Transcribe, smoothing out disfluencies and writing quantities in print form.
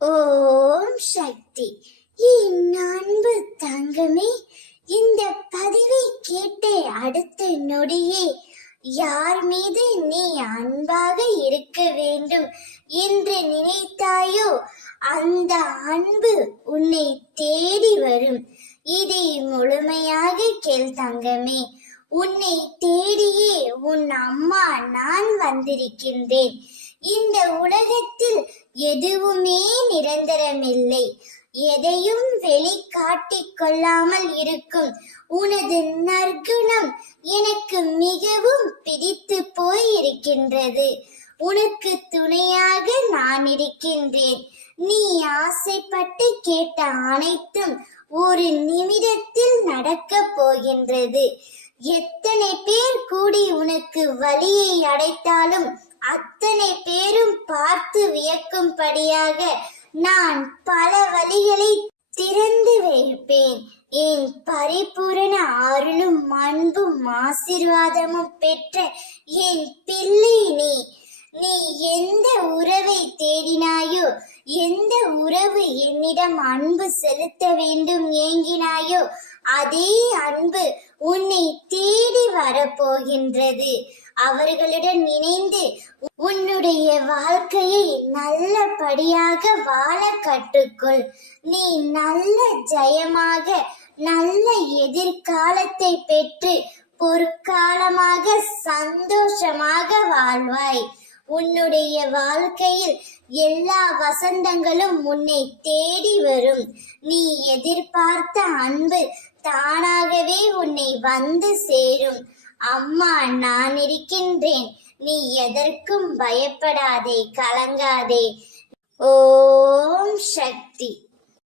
ஓம் சக்தி. என் அன்பு தங்கமே, இந்த பதிவை கேட்ட அடுத்த நொடியே யார் மீது நீ அன்பாக இருக்க வேண்டும் என்று நினைத்தாயோ அந்த அன்பு உன்னை தேடி வரும். இதை முழுமையாக கேள் தங்கமே. உன்னை தேடியே உன் அம்மா நான் வந்திருக்கின்றேன். இந்த உலகத்தில் எதுவுமே நிரந்தரமில்லை. எதையும் வெளிக்காட்டிக் கொள்ளாமல் இருக்கும் உனது நற்குணம் எனக்கு மிகவும் பிடித்து போயிருக்கின்றது. உனக்கு துணையாக நான் இருக்கின்றேன். நீ ஆசைப்பட்டு கேட்ட அனைத்தும் ஒரு நிமிடத்தில் நடக்க போகின்றது. எத்தனை பேர் கூடி உனக்கு வழியை அடைத்தாலும் அத்தனை பேரும் பார்த்து வியக்கும்படியாக நான் பல வழிகளை திறந்து வைப்பேன். என் பரிபூரண அருளும் அன்பும் ஆசீர்வாதமும் பெற்ற என் பிள்ளை நீ. நீ எந்த உறவை தேடினாயோ, எந்த உறவு என்னிடம் அன்பு செலுத்த வேண்டும் ஏங்கினாயோ, அதே அன்பு உன்னை தேடி வரப்போகின்றது. அவர்களுடன் இணைந்து உன்னுடைய வாழ்க்கையை நல்லபடியாக வாழ கற்றுக்கொள். நீ நல்ல ஜெயமாக நல்ல எதிர்காலத்தை பெற்று பொற்காலமாக சந்தோஷமாக வாழ்வாய். உன்னுடைய வாழ்க்கையில் எல்லா வசந்தங்களும் உன்னை தேடி வரும். நீ எதிர்பார்த்த அன்பு தானாகவே உன்னை வந்து சேரும். அம்மா நான் இருக்கின்றேன். நீ எதற்கும் பயப்படாதே, கலங்காதே. ஓம் சக்தி.